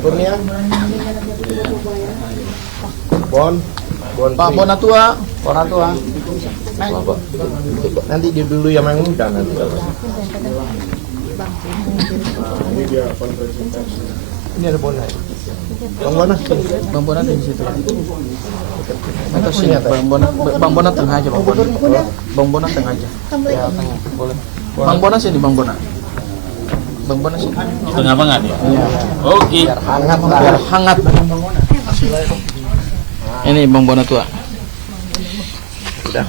Kurnia. Bon Pak Bonatua, Bonatua. Nanti dia dulu yang mengundang nanti. Ini dia konferensi pers. Ini ada Bona. Bang Bona di situ. Atau sini Bang Bona tengah aja Bang Bona. Bang Bona tengah aja. Ya tengah. Boleh. Bang Bona sini Bang Bona. Bang Bona sini. Tengah banget ya. Iya. Oke. Biar hangat lah. Biar hangat. Ini Bang Bonatua. Udah.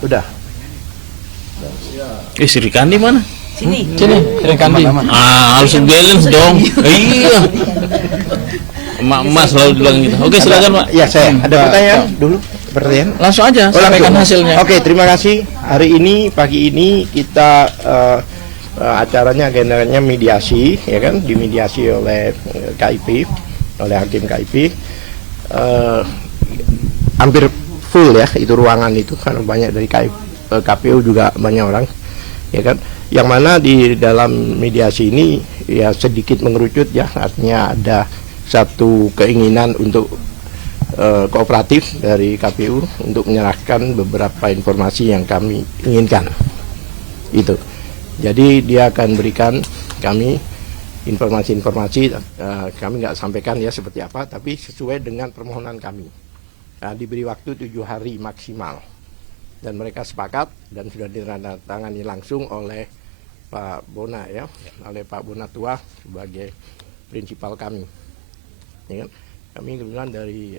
Udah. Sri Kandi mana? Sini, Sri Kandi. Harus balance dong. Iya. Emak selalu bilang gitu. Oke, silakan Pak. Ya, saya ada pertanyaan dulu. Pertanyaan? Langsung aja, sampaikan hasilnya. Oke, terima kasih. Hari ini, pagi ini kita acaranya agendanya mediasi, ya kan? Dimediasi oleh KIP, oleh hakim KIP. Hampir full ya itu ruangan itu karena banyak dari KPU juga banyak orang, ya kan? Yang mana di dalam mediasi ini ya sedikit mengerucut ya, artinya ada satu keinginan untuk kooperatif dari KPU untuk menyerahkan beberapa informasi yang kami inginkan. Itu. Jadi dia akan berikan kami informasi-informasi, kami nggak sampaikan ya seperti apa, tapi sesuai dengan permohonan kami. Nah, diberi waktu 7 hari maksimal. Dan mereka sepakat dan sudah ditandatangani langsung oleh Pak Bona ya, oleh Pak Bonatua sebagai prinsipal kami. Ya kan? Kami kebetulan dari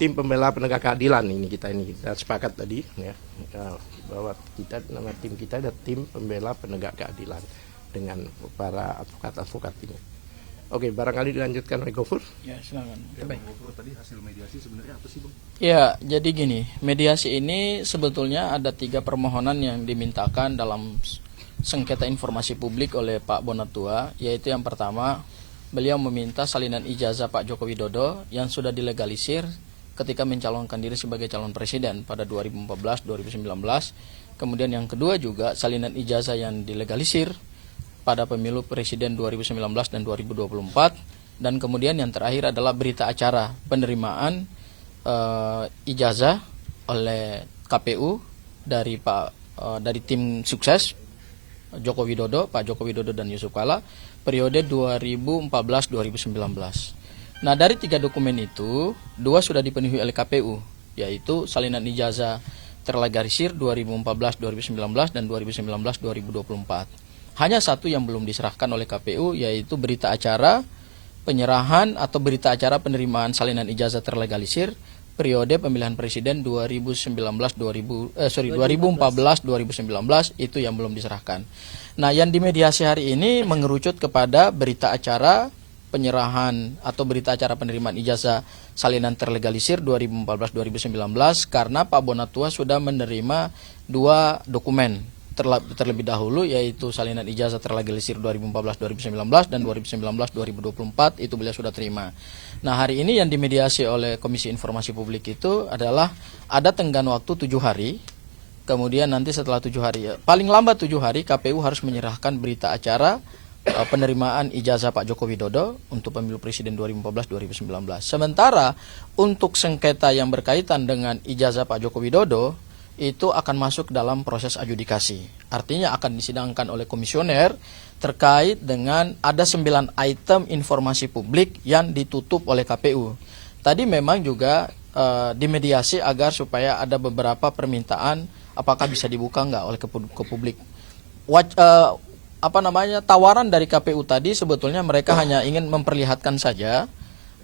tim pembela penegak keadilan ini kita sepakat tadi ya, bahwa kita nama tim kita ada tim pembela penegak keadilan dengan para advokat ini. Oke, barangkali dilanjutkan oleh Gofur. Ya, silakan. Tadi hasil mediasi sebenarnya apa sih, Bang? Ya, jadi gini, mediasi ini sebetulnya ada 3 permohonan yang dimintakan dalam sengketa informasi publik oleh Pak Bonatua, yaitu yang pertama, beliau meminta salinan ijazah Pak Joko Widodo yang sudah dilegalisir ketika mencalonkan diri sebagai calon presiden pada 2014-2019. Kemudian yang kedua juga salinan ijazah yang dilegalisir pada pemilu presiden 2019 dan 2024, dan kemudian yang terakhir adalah berita acara penerimaan ijazah oleh KPU dari tim sukses Joko Widodo, Pak Joko Widodo dan Yusuf Kala periode 2014-2019. Nah, dari 3 dokumen itu 2 sudah dipenuhi oleh KPU, yaitu salinan ijazah terlegalisir 2014-2019 dan 2019-2024. Hanya 1 yang belum diserahkan oleh KPU, yaitu berita acara penyerahan atau berita acara penerimaan salinan ijazah terlegalisir periode pemilihan presiden 2014-2019 itu yang belum diserahkan. Nah, yang dimediasi hari ini mengerucut kepada berita acara penyerahan atau berita acara penerimaan ijazah salinan terlegalisir 2014-2019 karena Pak Bonatua sudah menerima 2 dokumen terlebih dahulu, yaitu salinan ijazah terlegalisir 2014-2019 dan 2019-2024 itu beliau sudah terima. Nah, hari ini yang dimediasi oleh Komisi Informasi Publik itu adalah ada tenggang waktu 7 hari. Kemudian nanti setelah 7 hari, paling lambat 7 hari KPU harus menyerahkan berita acara penerimaan ijazah Pak Joko Widodo untuk pemilu presiden 2014-2019. Sementara untuk sengketa yang berkaitan dengan ijazah Pak Joko Widodo itu akan masuk dalam proses adjudikasi. Artinya akan disidangkan oleh komisioner terkait dengan ada 9 item informasi publik yang ditutup oleh KPU. Tadi memang juga dimediasi agar supaya ada beberapa permintaan apakah bisa dibuka nggak oleh ke publik. Tawaran dari KPU tadi sebetulnya mereka hanya ingin memperlihatkan saja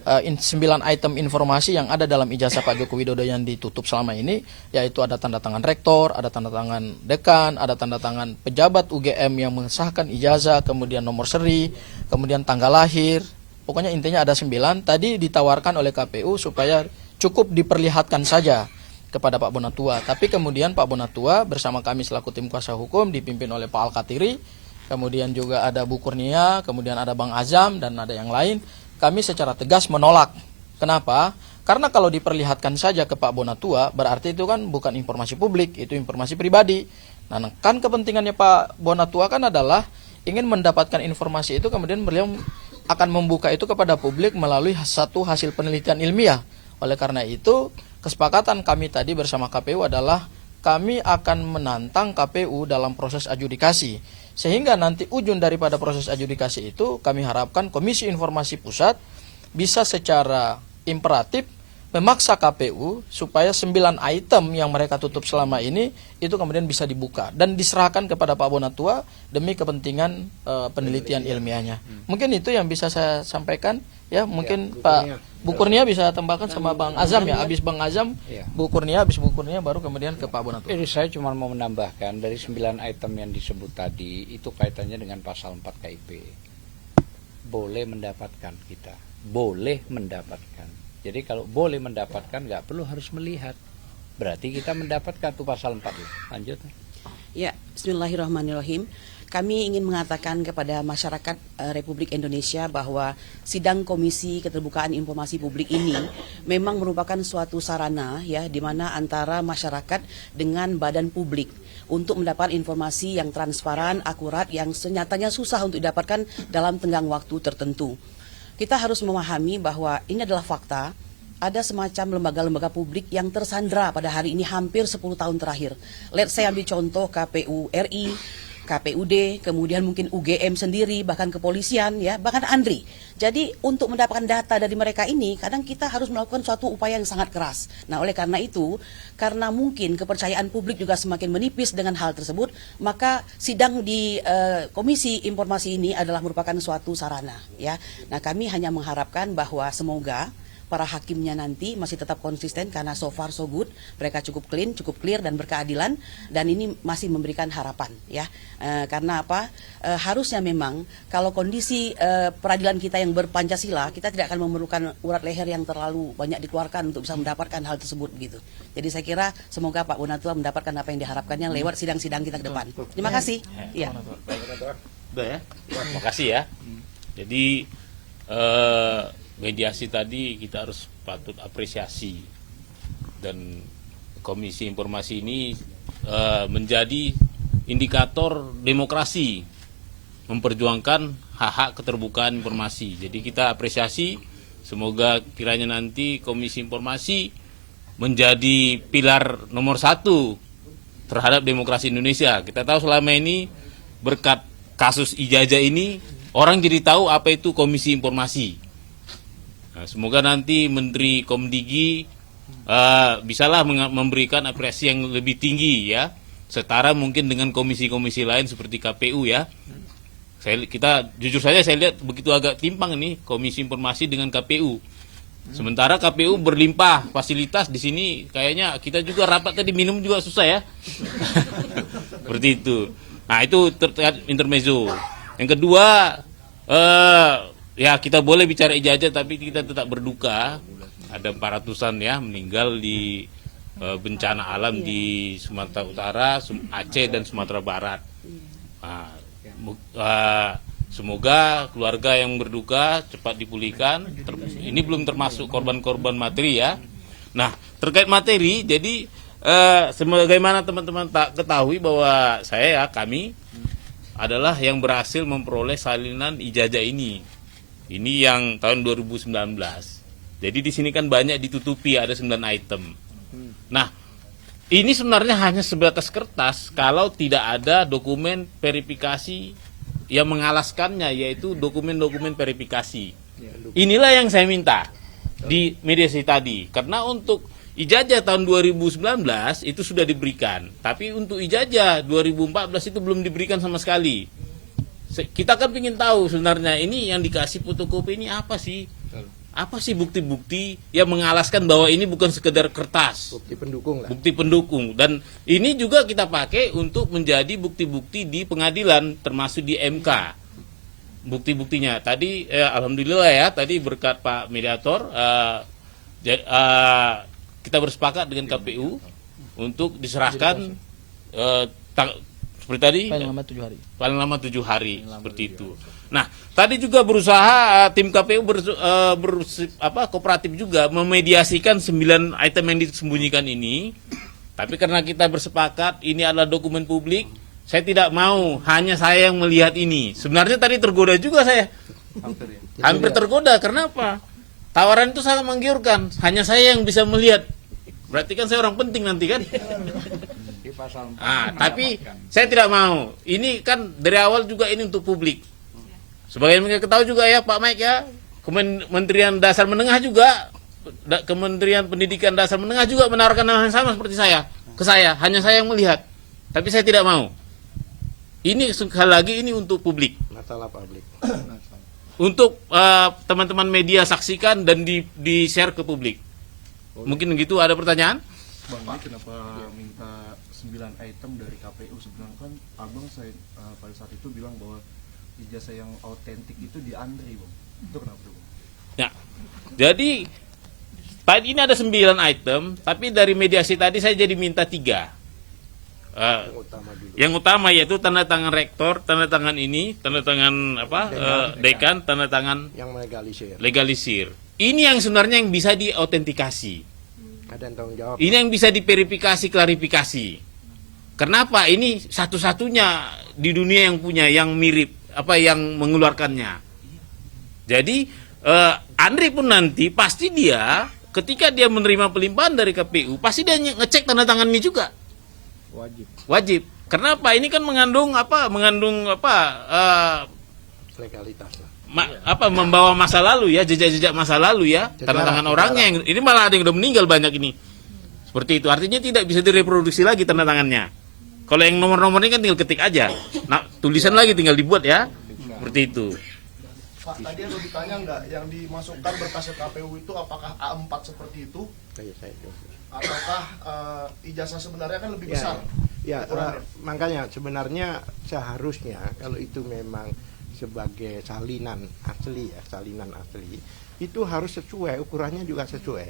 9 item informasi yang ada dalam ijazah Pak Joko Widodo yang ditutup selama ini, yaitu ada tanda tangan rektor, ada tanda tangan dekan, ada tanda tangan pejabat UGM yang mengesahkan ijazah, kemudian nomor seri, kemudian tanggal lahir. Pokoknya intinya ada 9. Tadi ditawarkan oleh KPU supaya cukup diperlihatkan saja kepada Pak Bonatua. Tapi kemudian Pak Bonatua bersama kami selaku tim kuasa hukum dipimpin oleh Pak Al-Katiri, kemudian juga ada Bu Kurnia, kemudian ada Bang Azam dan ada yang lain. Kami secara tegas menolak Kenapa? Karena kalau diperlihatkan saja ke Pak Bonatua, berarti itu kan bukan informasi publik, itu informasi pribadi. Nah, kan kepentingannya Pak Bonatua kan adalah ingin mendapatkan informasi itu, kemudian beliau akan membuka itu kepada publik melalui satu hasil penelitian ilmiah. Oleh karena itu, kesepakatan kami tadi bersama KPU adalah kami akan menantang KPU dalam proses adjudikasi. Sehingga nanti ujung daripada proses adjudikasi itu kami harapkan Komisi Informasi Pusat bisa secara imperatif memaksa KPU supaya 9 item yang mereka tutup selama ini itu kemudian bisa dibuka dan diserahkan kepada Pak Bonatua demi kepentingan penelitian ilmiahnya. Mungkin itu yang bisa saya sampaikan ya. Mungkin Pak Bu Kurnia bisa tambahkan sama Bang Azam ya. Habis Bang Azam, Bu Kurnia, habis Bu Kurnia baru kemudian ke Pak Bonatua. Ini saya cuma mau menambahkan dari 9 item yang disebut tadi itu kaitannya dengan pasal 4 KIP. Boleh mendapatkan kita, boleh mendapatkan. Jadi kalau boleh mendapatkan nggak perlu harus melihat. Berarti kita mendapatkan tuh pasal 4. Lanjut. Ya, bismillahirrahmanirrahim. Kami ingin mengatakan kepada masyarakat Republik Indonesia bahwa sidang Komisi Keterbukaan Informasi Publik ini memang merupakan suatu sarana ya di mana antara masyarakat dengan badan publik untuk mendapat informasi yang transparan, akurat, yang senyatanya susah untuk didapatkan dalam tenggang waktu tertentu. Kita harus memahami bahwa ini adalah fakta. Ada semacam lembaga-lembaga publik yang tersandra pada hari ini hampir 10 tahun terakhir. Let's say ambil contoh KPU RI, KPUD, kemudian mungkin UGM sendiri, bahkan kepolisian, ya, bahkan ANDRI. Jadi untuk mendapatkan data dari mereka ini, kadang kita harus melakukan suatu upaya yang sangat keras. Nah, oleh karena itu, karena mungkin kepercayaan publik juga semakin menipis dengan hal tersebut, maka sidang di Komisi Informasi ini adalah merupakan suatu sarana, ya. Nah, kami hanya mengharapkan bahwa semoga para hakimnya nanti masih tetap konsisten karena so far so good, mereka cukup clean, cukup clear dan berkeadilan, dan ini masih memberikan harapan ya. Karena apa? Harusnya memang kalau kondisi peradilan kita yang berpancasila, kita tidak akan memerlukan urat leher yang terlalu banyak dikeluarkan untuk bisa mendapatkan hal tersebut begitu. Jadi saya kira semoga Pak Bonatua mendapatkan apa yang diharapkannya lewat sidang-sidang kita ke depan. Terima kasih. Iya. Udah ya. Terima kasih ya. Jadi mediasi tadi kita harus patut apresiasi, dan Komisi Informasi ini menjadi indikator demokrasi, memperjuangkan hak-hak keterbukaan informasi. Jadi kita apresiasi, semoga kiranya nanti Komisi Informasi menjadi pilar nomor 1 terhadap demokrasi Indonesia. Kita tahu selama ini berkat kasus Ijazah ini orang jadi tahu apa itu Komisi Informasi. Nah, semoga nanti Menteri Komdigi bisalah memberikan apresiasi yang lebih tinggi ya, setara mungkin dengan komisi-komisi lain seperti KPU ya. Kita jujur saja saya lihat begitu agak timpang nih Komisi Informasi dengan KPU. Sementara KPU berlimpah fasilitas, di sini kayaknya kita juga rapat tadi minum juga susah ya. Seperti itu. Nah, itu terkait intermezzo. Yang kedua, ya kita boleh bicara Ijazah tapi kita tetap berduka. Ada 400-an ya meninggal di bencana alam di Sumatera Utara, Aceh dan Sumatera Barat. Nah, semoga keluarga yang berduka cepat dipulihkan. Ini belum termasuk korban-korban materi ya. Nah, terkait materi, jadi sebagaimana teman-teman tak ketahui bahwa saya ya, kami adalah yang berhasil memperoleh salinan ijazah ini. Ini yang tahun 2019. Jadi di sini kan banyak ditutupi, ada 9 item. Nah, ini sebenarnya hanya sebatas kertas kalau tidak ada dokumen verifikasi yang mengalaskannya, yaitu dokumen-dokumen verifikasi. Inilah yang saya minta di mediasi tadi. Karena untuk ijazah tahun 2019 itu sudah diberikan, tapi untuk ijazah 2014 itu belum diberikan sama sekali. Kita kan ingin tahu sebenarnya ini yang dikasih fotokopi ini apa sih? Apa sih bukti-bukti yang mengalaskan bahwa ini bukan sekedar kertas? Bukti pendukung lah. Bukti pendukung. Dan ini juga kita pakai untuk menjadi bukti-bukti di pengadilan, termasuk di MK. Bukti-buktinya. Tadi alhamdulillah ya, tadi berkat Pak Mediator kita bersepakat dengan KPU untuk diserahkan seperti tadi Paling lama 7 hari. Paling lama 7 hari seperti itu. Nah, tadi juga berusaha tim KPU kooperatif juga memediasikan 9 item yang disembunyikan ini. Tapi karena kita bersepakat ini adalah dokumen publik, saya tidak mau hanya saya yang melihat ini. Sebenarnya tadi tergoda juga saya. Hampir tergoda. Kenapa? Tawaran itu sangat menggiurkan. Hanya saya yang bisa melihat. Berarti kan saya orang penting nanti kan? Di pasal 4 Tapi saya tidak mau. Ini kan dari awal juga ini untuk publik. Sebagai yang ketahui juga ya Pak Mike ya, Kementerian Dasar Menengah juga, Kementerian Pendidikan Dasar Menengah juga menawarkan hal yang sama seperti saya, ke saya, hanya saya yang melihat. Tapi saya tidak mau. Ini sekali lagi ini untuk publik. Masalah publik. Untuk teman-teman media saksikan dan di-share ke publik. Mungkin begitu, ada pertanyaan? Bang, ini kenapa minta 9 item dari KPU? Sebenarnya kan abang saya pada saat itu bilang bahwa ijazah yang autentik itu di Andri, Bang. Itu kenapa, Bang? Ya. Jadi tadi ini ada 9 item, tapi dari mediasi tadi saya jadi minta 3. Yang utama yaitu tanda tangan rektor, tanda tangan ini, tanda tangan dekan, tanda tangan Yang legalisir. Ini yang sebenarnya yang bisa diautentikasi. Ada yang tanggung jawab. Ini yang bisa diverifikasi, klarifikasi. Kenapa? Ini satu-satunya di dunia yang punya, yang mirip, yang mengeluarkannya. Jadi Andri pun nanti pasti dia ketika dia menerima pelimpahan dari KPU pasti dia ngecek tanda tangannya juga. Wajib. Kenapa? Ini kan mengandung Legalitas lah. membawa masa lalu ya, jejak-jejak masa lalu ya, tanda tangan orangnya yang ini malah ada yang udah meninggal banyak ini. Seperti itu. Artinya tidak bisa direproduksi lagi tanda tangannya. Kalau yang nomor-nomornya kan tinggal ketik aja. Nah, tulisan lagi tinggal dibuat ya. Seperti itu. Pak, tadi ada ditanya nggak yang dimasukkan berkas ke KPU itu apakah A4 seperti itu? Ataukah ijazah sebenarnya kan lebih besar? Ya, makanya sebenarnya seharusnya kalau itu memang sebagai salinan asli, itu harus sesuai, ukurannya juga sesuai.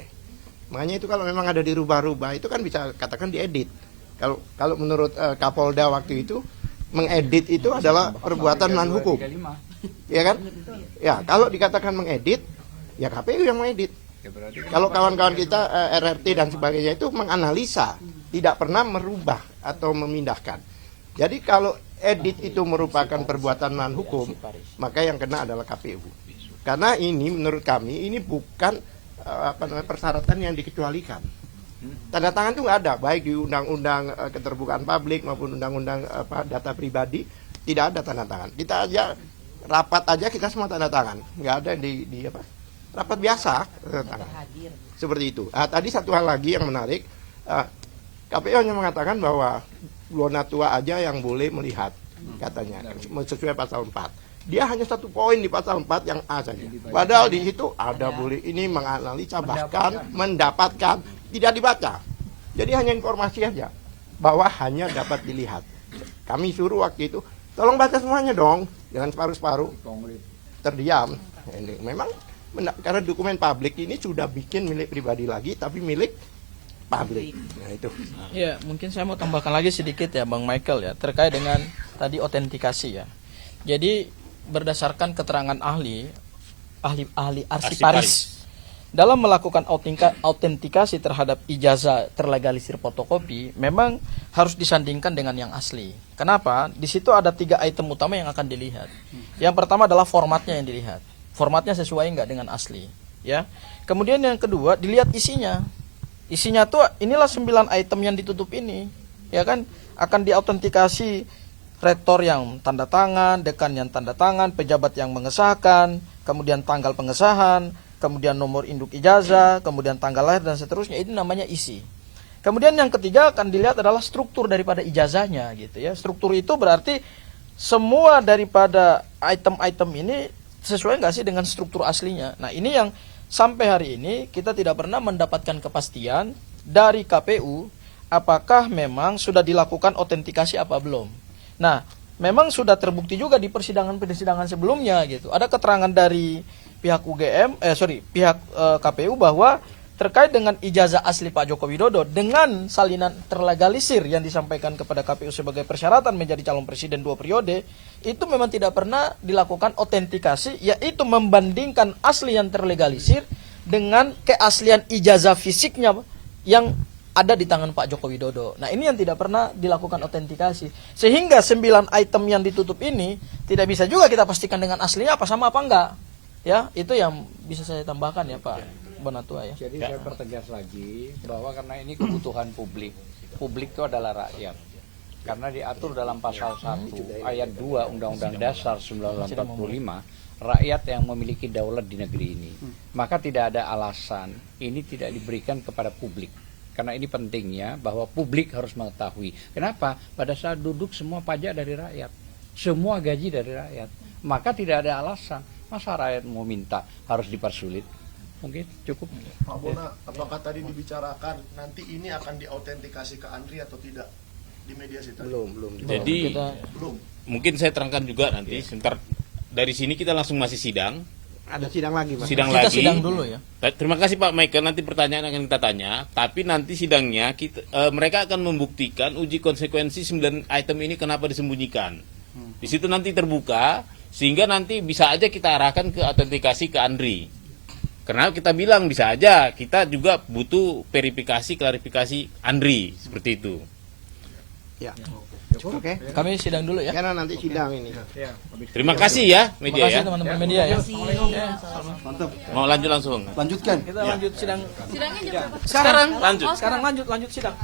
Makanya itu kalau memang ada dirubah-rubah itu kan bisa katakan diedit. Kalau menurut Kapolda waktu itu mengedit itu adalah perbuatan melawan hukum. Ya kan? Ya, kalau dikatakan mengedit, ya KPU yang mengedit. Kalau kawan-kawan kita RRT dan sebagainya itu menganalisa, tidak pernah merubah atau memindahkan. Jadi kalau edit itu merupakan perbuatan melawan hukum, maka yang kena adalah KPU. Karena ini menurut kami ini bukan persyaratan yang dikecualikan. Tanda tangan itu nggak ada, baik di undang-undang keterbukaan publik maupun undang-undang data pribadi, tidak ada tanda tangan. Kita aja rapat aja kita semua tanda tangan, nggak ada di rapat biasa tanda tangan. Seperti itu. Tadi satu hal lagi yang menarik, KPU hanya mengatakan bahwa Bonatua aja yang boleh melihat, katanya sesuai pasal 4. Dia hanya satu poin di pasal 4 yang A saja. Padahal di situ ada boleh ini menganalisa bahkan mendapatkan, tidak dibaca. Jadi hanya informasi aja bahwa hanya dapat dilihat. Kami suruh waktu itu, tolong baca semuanya dong, jangan separuh-separuh. Terdiam. Ini memang karena dokumen publik ini sudah bikin milik pribadi lagi, tapi milik publik. Nah itu. Ya, mungkin saya mau tambahkan lagi sedikit ya Bang Michael ya, terkait dengan tadi autentikasi ya. Jadi berdasarkan keterangan ahli arsiparis dalam melakukan autentikasi terhadap ijazah terlegalisir fotokopi memang harus disandingkan dengan yang asli. Kenapa? Di situ ada 3 item utama yang akan dilihat. Yang pertama adalah formatnya yang dilihat. Formatnya sesuai enggak dengan asli, ya. Kemudian yang kedua dilihat isinya. Isinya tuh inilah 9 item yang ditutup ini, ya kan? Akan diautentikasi rektor yang tanda tangan, dekan yang tanda tangan, pejabat yang mengesahkan, kemudian tanggal pengesahan, kemudian nomor induk ijazah, kemudian tanggal lahir dan seterusnya. Ini namanya isi. Kemudian yang ketiga akan dilihat adalah struktur daripada ijazahnya gitu ya. Struktur itu berarti semua daripada item-item ini sesuai nggak sih dengan struktur aslinya. Nah, ini yang sampai hari ini kita tidak pernah mendapatkan kepastian dari KPU apakah memang sudah dilakukan autentikasi apa belum. Nah, memang sudah terbukti juga di persidangan sebelumnya gitu. Ada keterangan dari pihak pihak KPU bahwa terkait dengan ijazah asli Pak Joko Widodo dengan salinan terlegalisir yang disampaikan kepada KPU sebagai persyaratan menjadi calon presiden 2 periode, itu memang tidak pernah dilakukan autentikasi, yaitu membandingkan asli yang terlegalisir dengan keaslian ijazah fisiknya yang ada di tangan Pak Joko Widodo. Nah, ini yang tidak pernah dilakukan autentikasi. Sehingga 9 item yang ditutup ini tidak bisa juga kita pastikan dengan aslinya apa sama apa enggak. Ya, itu yang bisa saya tambahkan ya Pak Bonatua ya. Jadi saya pertegas lagi bahwa karena ini kebutuhan publik. Publik itu adalah rakyat. Karena diatur dalam pasal 1 ayat 2 Undang-Undang Dasar 1945, rakyat yang memiliki daulat di negeri ini. Maka tidak ada alasan ini tidak diberikan kepada publik. Karena ini pentingnya bahwa publik harus mengetahui. Kenapa? Pada saat duduk semua pajak dari rakyat. Semua gaji dari rakyat. Maka tidak ada alasan. Masa rakyat mau minta harus dipersulit? Mungkin cukup. Pak Bona, apakah tadi dibicarakan nanti ini akan diautentikasi ke Andri atau tidak di mediasi tadi? Belum. Jadi Belum. mungkin saya terangkan juga nanti. Sebentar dari sini kita langsung masih sidang. Ada sidang lagi, Mas. Sidang Kita lagi. sidang dulu ya. Terima kasih Pak Michael. Nanti pertanyaan akan kita tanya. Tapi nanti sidangnya mereka akan membuktikan uji konsekuensi 9 item ini kenapa disembunyikan. Di situ nanti terbuka sehingga nanti bisa aja kita arahkan ke autentikasi ke Andri. Karena kita bilang bisa aja kita juga butuh verifikasi klarifikasi Andri seperti itu. Ya. Oke. Kami sidang dulu ya. Karena nanti sidang ini. Terima kasih ya Terima media kasih ya. teman-teman media ya. Mau lanjut langsung. Lanjutkan. Kita lanjut sidang. Sidangnya jam berapa? Sekarang lanjut. Sekarang lanjut sidang.